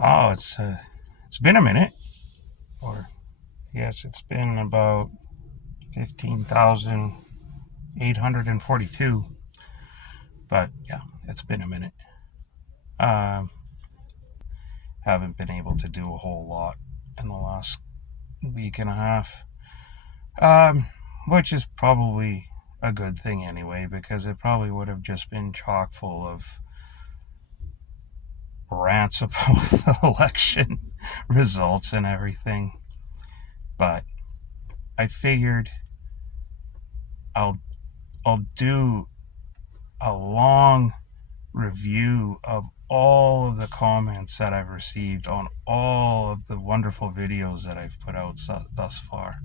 Oh, it's been a minute, or yes, it's been about 15,842. But yeah, it's been a minute. Um, haven't been able to do a whole lot in the last week and a half, um, which is probably a good thing anyway, because it probably would have just been chock full of rants about the election results and everything. But I figured I'll I'll do a long review of all of the comments that I've received on all of the wonderful videos that I've put out thus far.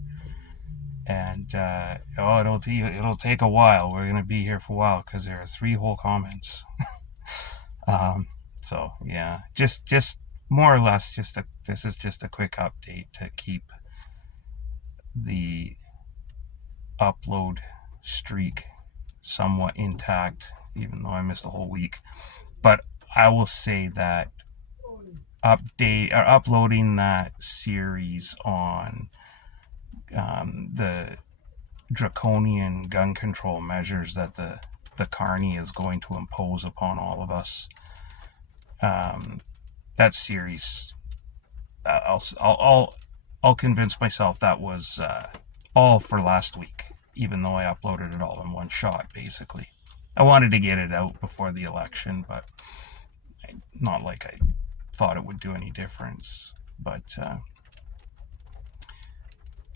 And it'll take a while. We're gonna be here for a while because there are three whole comments. um, so yeah, just more or less this is just a quick update to keep the upload streak somewhat intact, even though I missed a whole week. But I will say that uploading that series on the draconian gun control measures that the Carney is going to impose upon all of us. That series, I'll convince myself that was all for last week, even though I uploaded it all in one shot. Basically, I wanted to get it out before the election, but not like I thought it would do any difference. But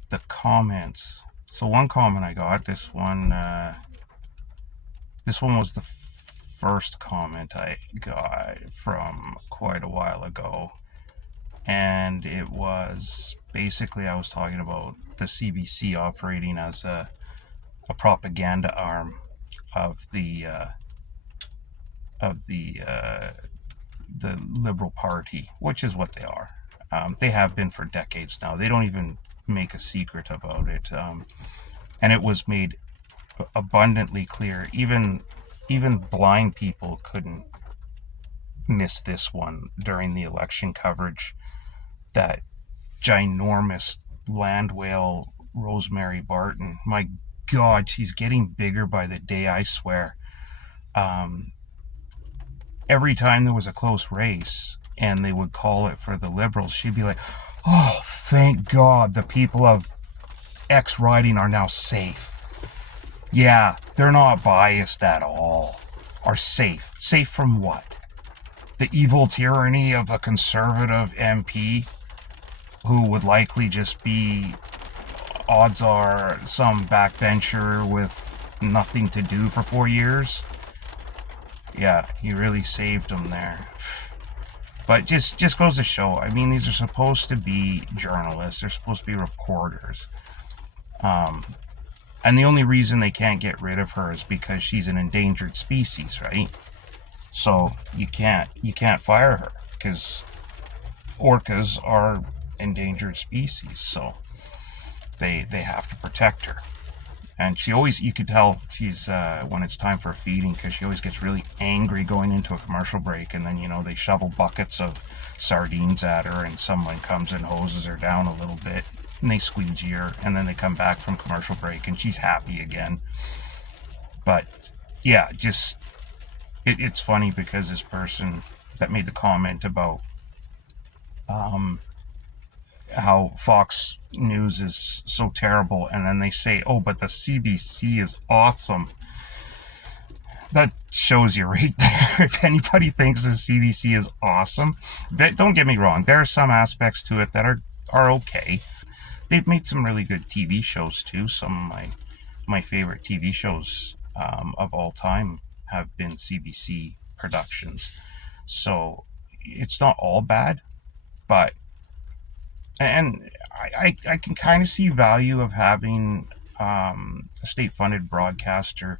the comments. So one comment I got. This one was the first comment I got from quite a while ago, and it was basically I was talking about the CBC operating as a propaganda arm of the Liberal Party, which is what they are. They have been for decades now. They don't even make a secret about it, and it was made abundantly clear. Even blind people couldn't miss this one during the election coverage. That ginormous land whale, Rosemary Barton. My God, she's getting bigger by the day, I swear. Um, every time there was a close race and they would call it for the Liberals, she'd be like, oh, thank God the people of X riding are now safe. Yeah, they're not biased at all. Are safe. Safe from what? The evil tyranny of a conservative MP who would likely just be, odds are, some backbencher with nothing to do for 4 years. Yeah, you really saved them there. But just goes to show, I mean, these are supposed to be journalists. They're supposed to be reporters. And the only reason they can't get rid of her is because she's an endangered species, right? So you can't fire her because orcas are endangered species. So they have to protect her. And she always, you could tell she's when it's time for feeding, because she always gets really angry going into a commercial break, and then they shovel buckets of sardines at her, and someone comes and hoses her down a little bit, and they squeegee her, and then they come back from commercial break, and she's happy again. But yeah, just it's funny because this person that made the comment about how Fox News is so terrible, and then they say, oh, but the CBC is awesome. That shows you right there. If anybody thinks the CBC is awesome, don't get me wrong, there are some aspects to it that are okay. They've made some really good TV shows too. Some of my favorite TV shows of all time have been CBC productions. So it's not all bad, but and I can kind of see value of having a state-funded broadcaster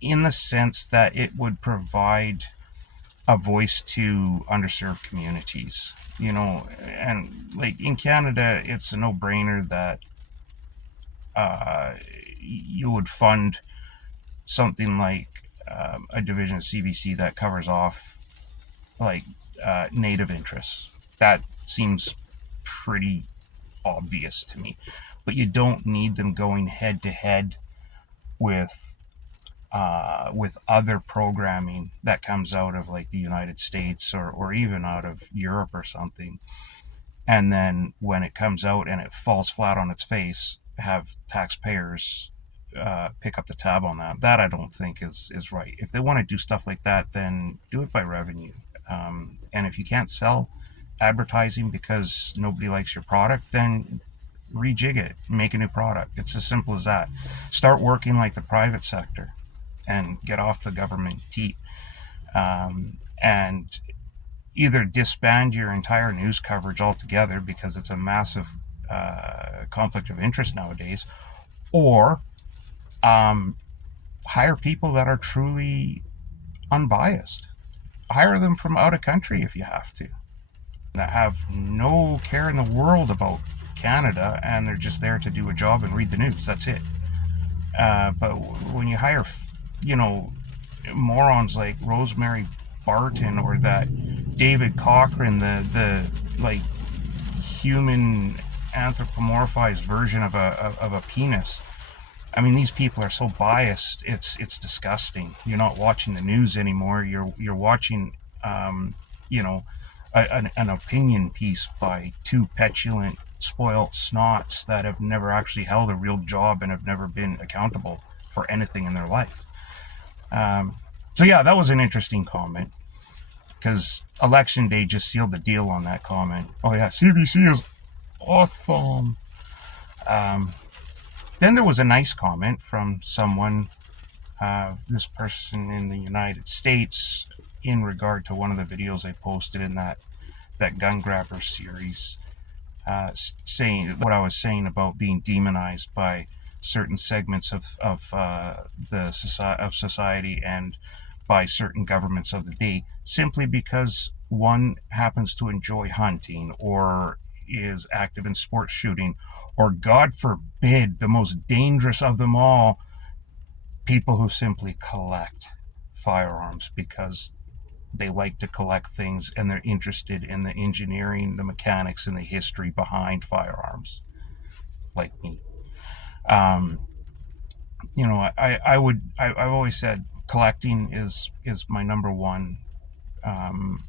in the sense that it would provide a voice to underserved communities. And like in Canada, it's a no-brainer that you would fund something like a division of CBC that covers off like native interests. That seems pretty obvious to me. But you don't need them going head to head with other programming that comes out of like the United States or even out of Europe or something. And then when it comes out and it falls flat on its face, have taxpayers pick up the tab on that. That I don't think is right. If they want to do stuff like that, then do it by revenue. And if you can't sell advertising because nobody likes your product, then rejig it, make a new product. It's as simple as that. Start working like the private sector and get off the government teat. And either disband your entire news coverage altogether because it's a massive conflict of interest nowadays, or hire people that are truly unbiased. Hire them from out of country if you have to, that have no care in the world about Canada and they're just there to do a job and read the news. That's it. But when you hire, morons like Rosemary Barton or that David Cochran, the like human anthropomorphized version of a penis. I mean, these people are so biased. It's disgusting. You're not watching the news anymore. You're watching, you know, an opinion piece by two petulant, spoiled snots that have never actually held a real job and have never been accountable for anything in their life. So yeah, that was an interesting comment because Election Day just sealed the deal on that comment. Oh yeah, CBC is awesome. Then there was a nice comment from someone, this person in the United States, in regard to one of the videos I posted in that gun grabber series, saying what I was saying about being demonized by certain segments of society and by certain governments of the day, simply because one happens to enjoy hunting or is active in sports shooting, or God forbid, the most dangerous of them all, people who simply collect firearms because they like to collect things and they're interested in the engineering, the mechanics, and the history behind firearms, like me. I've always said collecting is my number one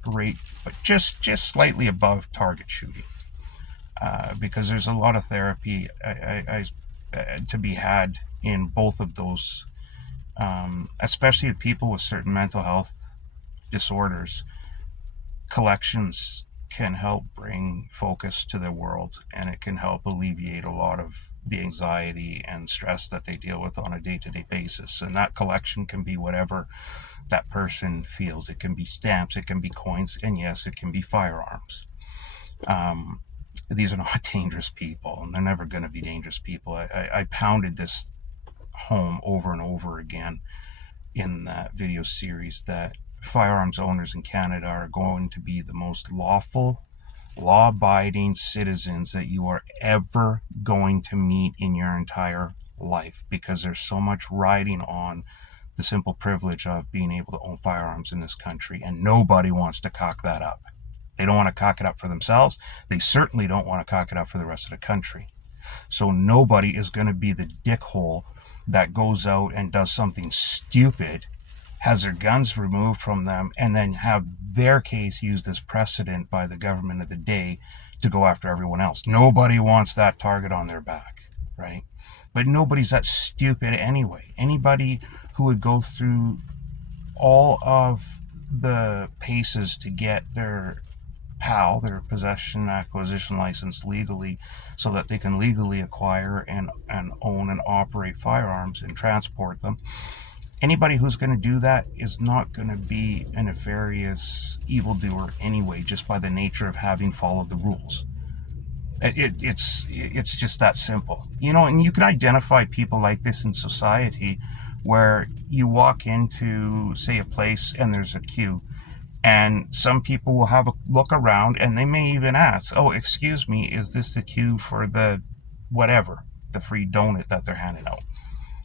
rate, but just slightly above target shooting, because there's a lot of therapy to be had in both of those, especially with people with certain mental health disorders. Collections can help bring focus to their world, and it can help alleviate a lot of the anxiety and stress that they deal with on a day-to-day basis. And that collection can be whatever that person feels. It can be stamps, it can be coins, and yes, it can be firearms. These are not dangerous people, and they're never going to be dangerous people. I pounded this home over and over again in that video series that firearms owners in Canada are going to be the most lawful, law-abiding citizens that you are ever going to meet in your entire life, because there's so much riding on the simple privilege of being able to own firearms in this country, and nobody wants to cock that up. They don't want to cock it up for themselves. They certainly don't want to cock it up for the rest of the country. So nobody is going to be the dickhole that goes out and does something stupid, has their guns removed from them, and then have their case used as precedent by the government of the day to go after everyone else. Nobody wants that target on their back, right? But nobody's that stupid anyway. Anybody who would go through all of the paces to get their PAL, their possession acquisition license, legally, so that they can legally acquire and own and operate firearms and transport them. Anybody who's going to do that is not going to be a nefarious evildoer anyway, just by the nature of having followed the rules. It's just that simple, and you can identify people like this in society, where you walk into, say, a place and there's a queue, and some people will have a look around and they may even ask, oh, excuse me, is this the queue for the whatever, the free donut that they're handing out,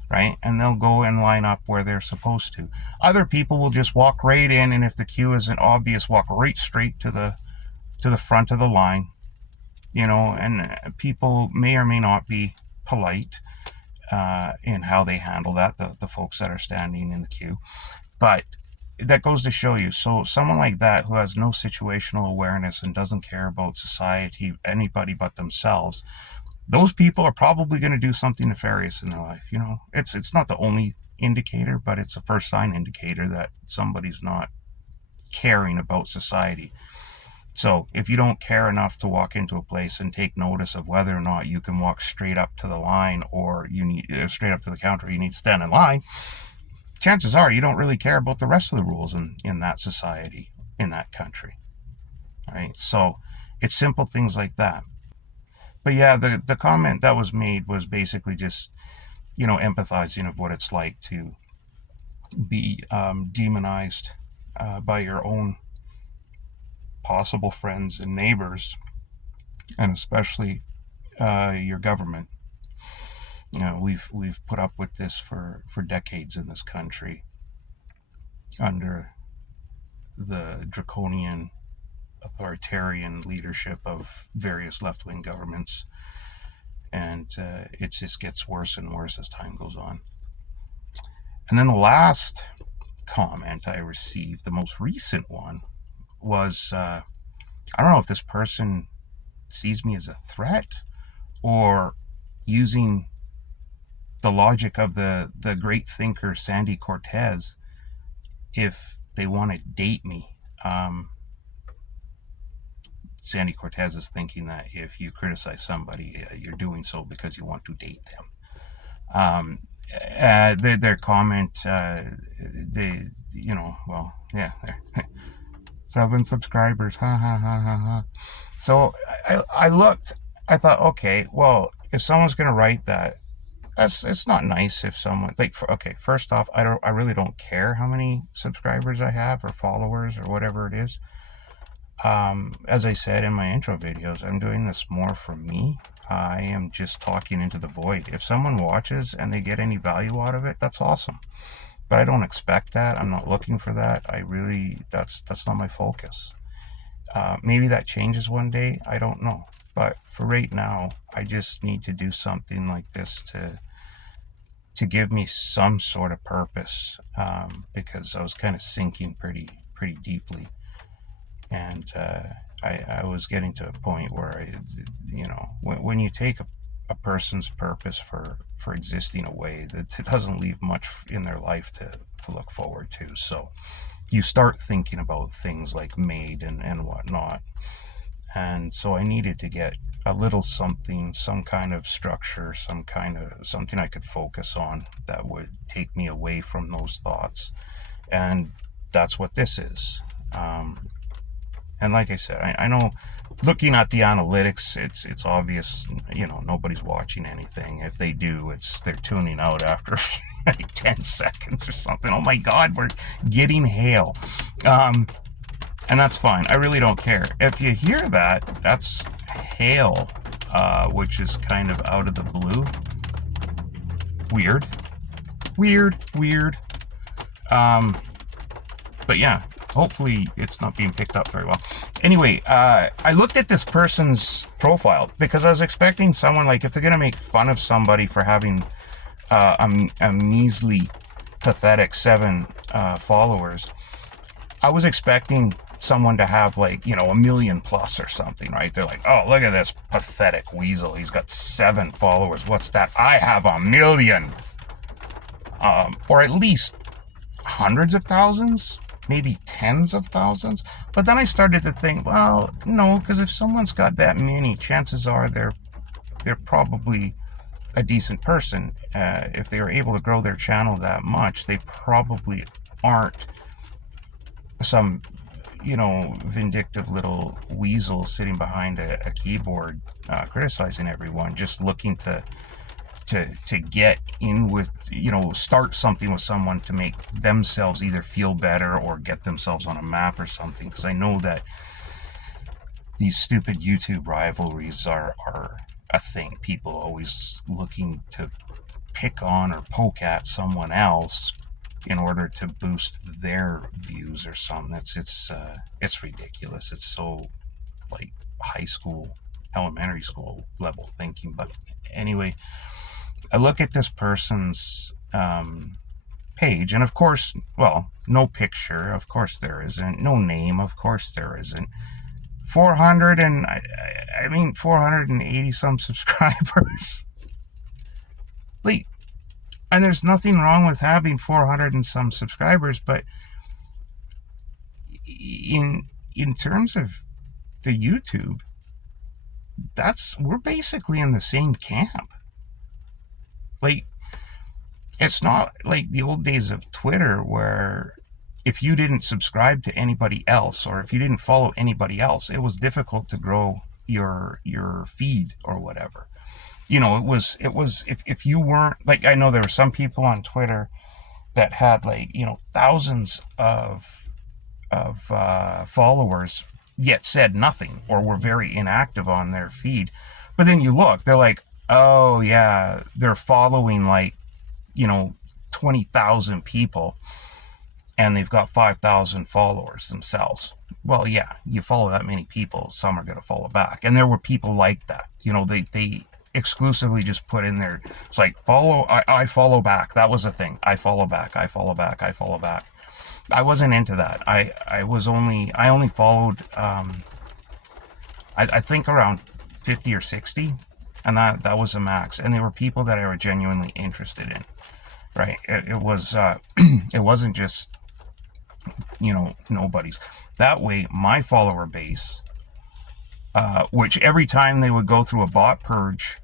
right? And they'll go and line up where they're supposed to. Other people will just walk right in, and if the queue isn't obvious, walk right straight to to the front of the line, and people may or may not be polite in how they handle that, the folks that are standing in the queue. But that goes to show you. So someone like that who has no situational awareness and doesn't care about society, anybody but themselves, those people are probably going to do something nefarious in their life. It's not the only indicator, but it's a first sign indicator that somebody's not caring about society. So if you don't care enough to walk into a place and take notice of whether or not you can walk straight up to the line, or you need straight up to the counter, you need to stand in line, chances are you don't really care about the rest of the rules in that society, in that country. All right. So it's simple things like that. But yeah, the comment that was made was basically just, empathizing of what it's like to be demonized by your own possible friends and neighbors, and especially your government. We've put up with this for decades in this country under the draconian authoritarian leadership of various left-wing governments, and it just gets worse and worse as time goes on. And then the last comment I received, the most recent one, was I don't know if this person sees me as a threat or using the logic of the great thinker Sandy Cortez if they want to date me. Sandy Cortez is thinking that if you criticize somebody, you're doing so because you want to date them. Their comment, well, yeah, 7 subscribers, ha ha ha ha ha. So I looked, I thought, okay, well, if someone's going to write that, it's not nice if someone, okay, first off, I really don't care how many subscribers I have or followers or whatever it is. As I said in my intro videos, I'm doing this more for me. I am just talking into the void. If someone watches and they get any value out of it, that's awesome. But I don't expect that. I'm not looking for that. That's not my focus. Maybe that changes one day. I don't know. But for right now, I just need to do something like this to give me some sort of purpose, because I was kind of sinking pretty deeply. And I was getting to a point where when you take a person's purpose for existing away, that it doesn't leave much in their life to look forward to. So you start thinking about things like maid and whatnot. And so I needed to get a little something, some kind of structure, something I could focus on that would take me away from those thoughts. And that's what this is. And like I said, I know looking at the analytics, it's obvious, nobody's watching anything. If they do, they're tuning out after like 10 seconds or something. Oh my God, we're getting hail. And that's fine. I really don't care. If you hear that, that's hail, which is kind of out of the blue. Weird. But yeah, hopefully it's not being picked up very well. Anyway, I looked at this person's profile because I was expecting someone, like, if they're going to make fun of somebody for having a measly, pathetic 7 followers, I was expecting someone to have, like, 1 million plus or something, right? They're like, oh, look at this pathetic weasel. He's got 7 followers. What's that? I have 1 million. Or at least hundreds of thousands, maybe tens of thousands. But then I started to think, well, no, because if someone's got that many, chances are they're probably a decent person. If they were able to grow their channel that much, they probably aren't some vindictive little weasel sitting behind a keyboard criticizing everyone, just looking to get in with, start something with someone to make themselves either feel better or get themselves on a map or something. Because I know that these stupid YouTube rivalries are a thing. People always looking to pick on or poke at someone else in order to boost their views or something. It's ridiculous. It's so like high school, elementary school level thinking. But anyway, I look at this person's page, and of course, well, no picture, of course there isn't, no name, of course there isn't. 400 and I mean 480 some subscribers. Like, and there's nothing wrong with having 400 and some subscribers, but in terms of the YouTube, we're basically in the same camp. Like, it's not like the old days of Twitter where if you didn't subscribe to anybody else or if you didn't follow anybody else, it was difficult to grow your feed or whatever. It was if you weren't, like, I know there were some people on Twitter that had, like, thousands of followers, yet said nothing or were very inactive on their feed. But then you look, they're like, oh yeah, they're following like 20,000 people and they've got 5,000 followers themselves. Well, yeah, you follow that many people, some are going to follow back. And there were people like that. They exclusively just put in there, it's like, I follow back. That was a thing. I follow back, I follow back, I follow back. I wasn't into that. I only followed, I think around 50 or 60, and that was a max. And they were people that I were genuinely interested in, right? It was, it wasn't just, nobody's. That way, my follower base, which every time they would go through a bot purge,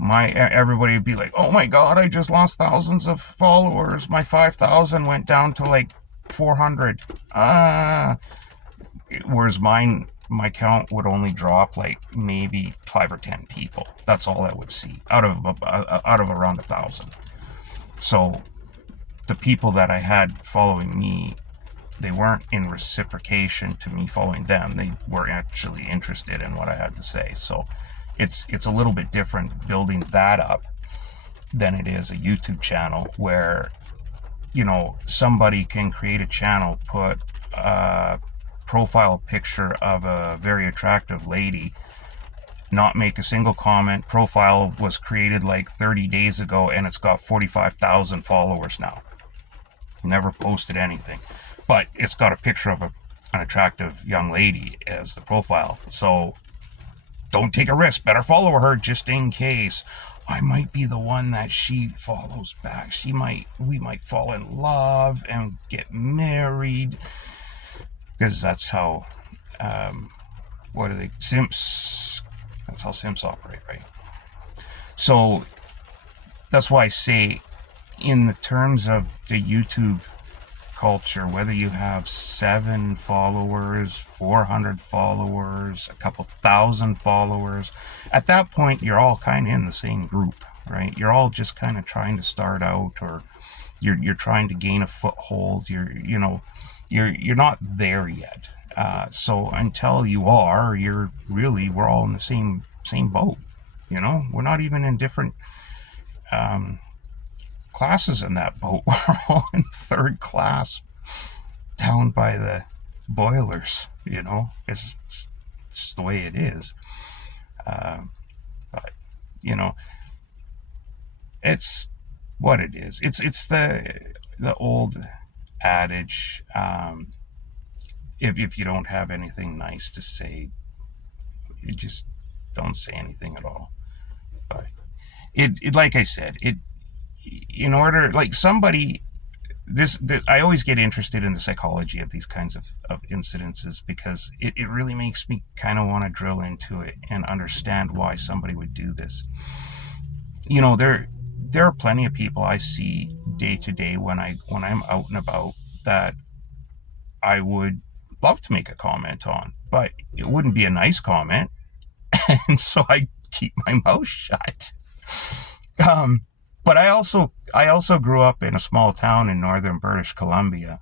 everybody would be like, oh my god, I just lost thousands of followers. My 5,000 went down to like 400. Whereas my count would only drop like maybe 5 or 10 people. That's all I would see out of around 1,000. So the people that I had following me, they weren't in reciprocation to me following them. They were actually interested in what I had to say. So it's a little bit different building that up than it is a YouTube channel where, somebody can create a channel, put a profile picture of a very attractive lady, not make a single comment. Profile was created like 30 days ago and it's got 45,000 followers now. Never posted anything, but it's got a picture of an attractive young lady as the profile. So don't take a risk. Better follow her just in case. I might be the one that she follows back. We might fall in love and get married, because that's how, simps, that's how simps operate, right? So that's why I say, in the terms of the YouTube culture, whether you have 7 followers, 400 followers, a couple thousand followers, at that point you're all kind of in the same group, right? You're all just kind of trying to start out, or you're trying to gain a foothold. You're not there yet. So until you are, we're all in the same boat. We're not even in different classes in that boat. We're all in 3rd class down by the boilers. It's just the way it is. But it's what it is. It's the old adage, if you don't have anything nice to say, you just don't say anything at all. But it like I said, in order, like, somebody, this I always get interested in the psychology of these kinds of incidences, because it really makes me kind of want to drill into it and understand why somebody would do this. There are plenty of people I see day to day when I'm out and about that I would love to make a comment on, but it wouldn't be a nice comment, and so I keep my mouth shut. But I also grew up in a small town in northern British Columbia,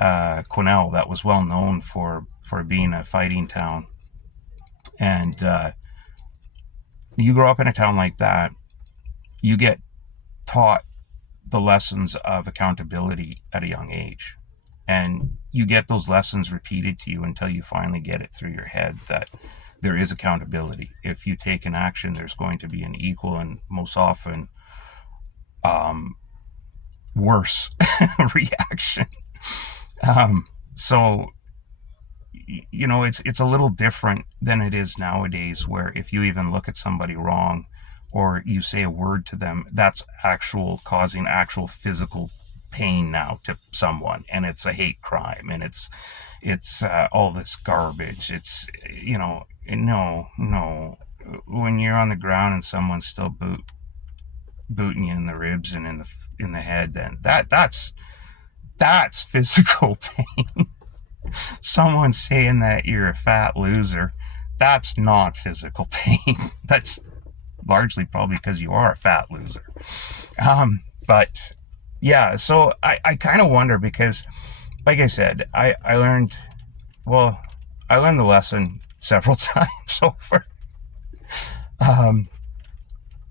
Quesnel, that was well known for being a fighting town. And you grow up in a town like that, you get taught the lessons of accountability at a young age. And you get those lessons repeated to you until you finally get it through your head that there is accountability. If you take an action, there's going to be an equal and most often worse reaction. So it's a little different than it is nowadays, where if you even look at somebody wrong or you say a word to them, that's causing actual physical pain now to someone, and it's a hate crime, and it's all this garbage. It's no, when you're on the ground and someone's still booting you in the ribs and in the head, then that's physical pain. Someone saying that you're a fat loser, that's not physical pain. That's largely probably because you are a fat loser. But yeah, so I kind of wonder, because like I said, I learned the lesson several times over.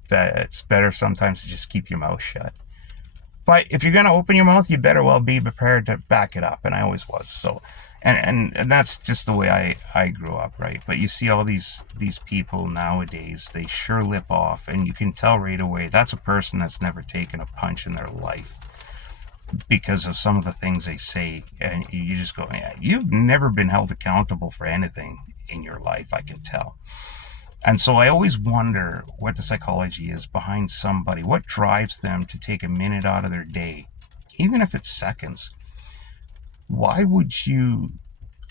That it's better sometimes to just keep your mouth shut. But if you're going to open your mouth, you better well be prepared to back it up. And I always was. So, and that's just the way I grew up, right? But you see all these people nowadays, they sure lip off, and you can tell right away that's a person that's never taken a punch in their life because of some of the things they say. And you just go, yeah, you've never been held accountable for anything in your life, I can tell. And so I always wonder what the psychology is behind somebody. What drives them to take a minute out of their day, even if it's seconds? Why would you,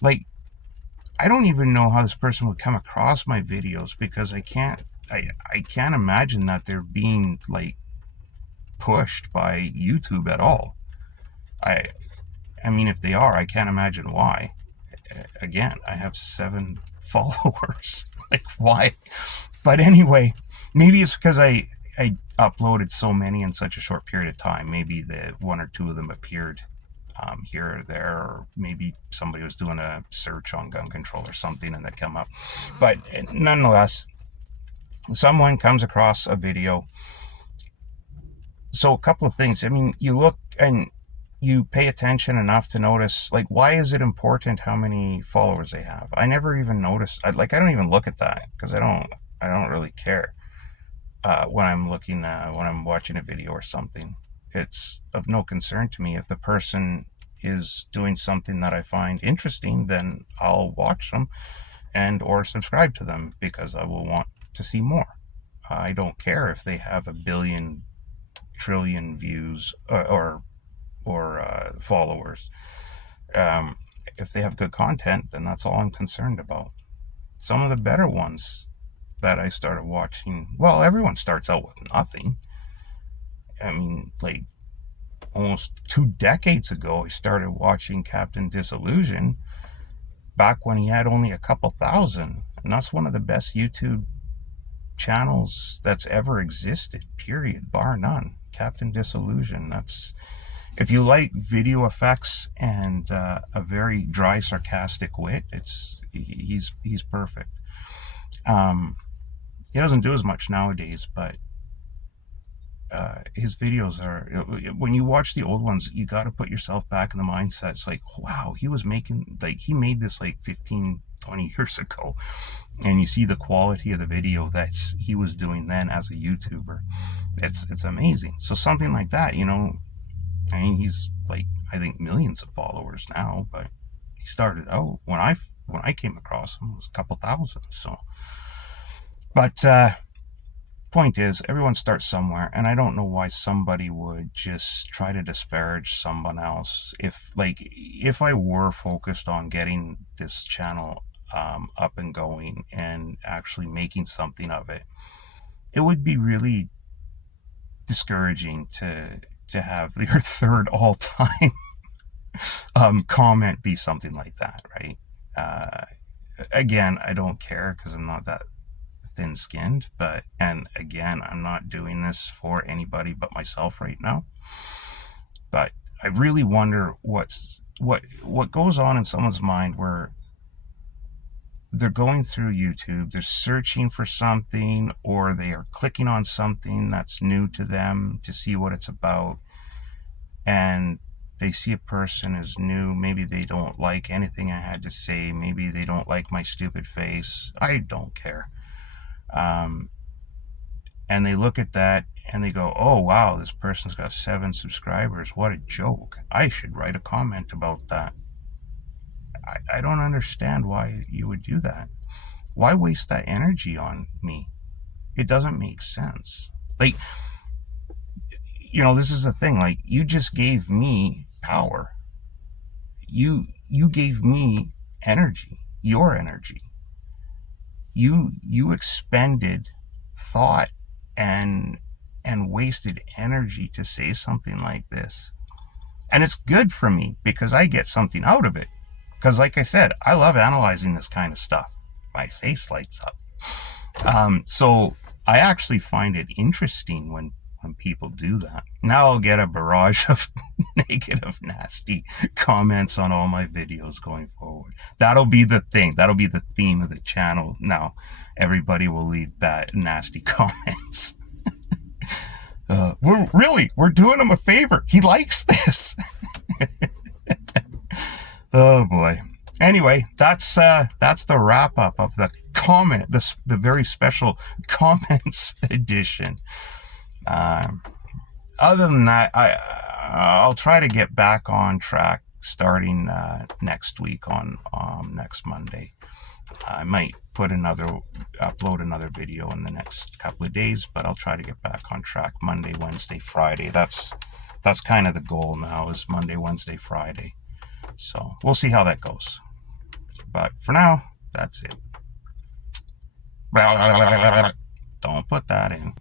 I don't even know how this person would come across my videos, because I can't imagine that they're being pushed by YouTube at all. I mean, if they are, I can't imagine why. Again, I have 7 followers. Why? But anyway, maybe it's because I uploaded so many in such a short period of time. Maybe the 1 or 2 of them appeared here or there, or maybe somebody was doing a search on gun control or something and that came up. But nonetheless, someone comes across a video. So a couple of things. I mean, you look and you pay attention enough to notice, why is it important how many followers they have? I never even noticed. I don't even look at that, because I don't really care when I'm watching a video or something. It's of no concern to me. If the person is doing something that I find interesting, then I'll watch them or subscribe to them, because I will want to see more. I don't care if they have 1 billion trillion views or followers. If they have good content, then that's all I'm concerned about. Some of the better ones that I started watching, well, everyone starts out with nothing. I mean, almost 2 decades ago, I started watching Captain Disillusion, back when he had only a couple thousand, and that's one of the best YouTube channels that's ever existed, period, bar none. Captain Disillusion. That's, if you like video effects and a very dry, sarcastic wit, he's perfect. He doesn't do as much nowadays, but his videos are, when you watch the old ones, you got to put yourself back in the mindset. It's wow, he was making, he made this 15, 20 years ago, and you see the quality of the video that he was doing then as a YouTuber. It's amazing. So something like that, I mean, he's I think millions of followers now, but he started out, when I came across him, it was a couple thousand. So, but point is, everyone starts somewhere, and I don't know why somebody would just try to disparage someone else. If I were focused on getting this channel up and going and actually making something of it, it would be really discouraging to have your 3rd all-time comment be something like that, right? Again, I don't care, because I'm not that thin-skinned, and again, I'm not doing this for anybody but myself right now. But I really wonder what goes on in someone's mind, where they're going through YouTube, they're searching for something, or they are clicking on something that's new to them to see what it's about, and they see a person as new. Maybe they don't like anything I had to say. Maybe they don't like my stupid face. I don't care. And they look at that and they go, oh, wow, this person's got 7 subscribers. What a joke. I should write a comment about that. I don't understand why you would do that. Why waste that energy on me? It doesn't make sense. Like, this is the thing. Like, you just gave me power. You gave me energy, your energy. You expended thought and wasted energy to say something like this. And it's good for me because I get something out of it. Because like I said, I love analyzing this kind of stuff. My face lights up. So I actually find it interesting when people do that. Now I'll get a barrage of negative, nasty comments on all my videos going forward. That'll be the thing. That'll be the theme of the channel. Now everybody will leave bad, nasty comments. We're doing him a favor. He likes this. Oh boy. Anyway, that's the wrap up of the the very special comments edition. Other than that, I'll try to get back on track starting next week on next Monday. I might upload another video in the next couple of days, but I'll try to get back on track Monday, Wednesday, Friday. That's kind of the goal now, is Monday, Wednesday, Friday. So we'll see how that goes. But for now, that's it. Don't put that in.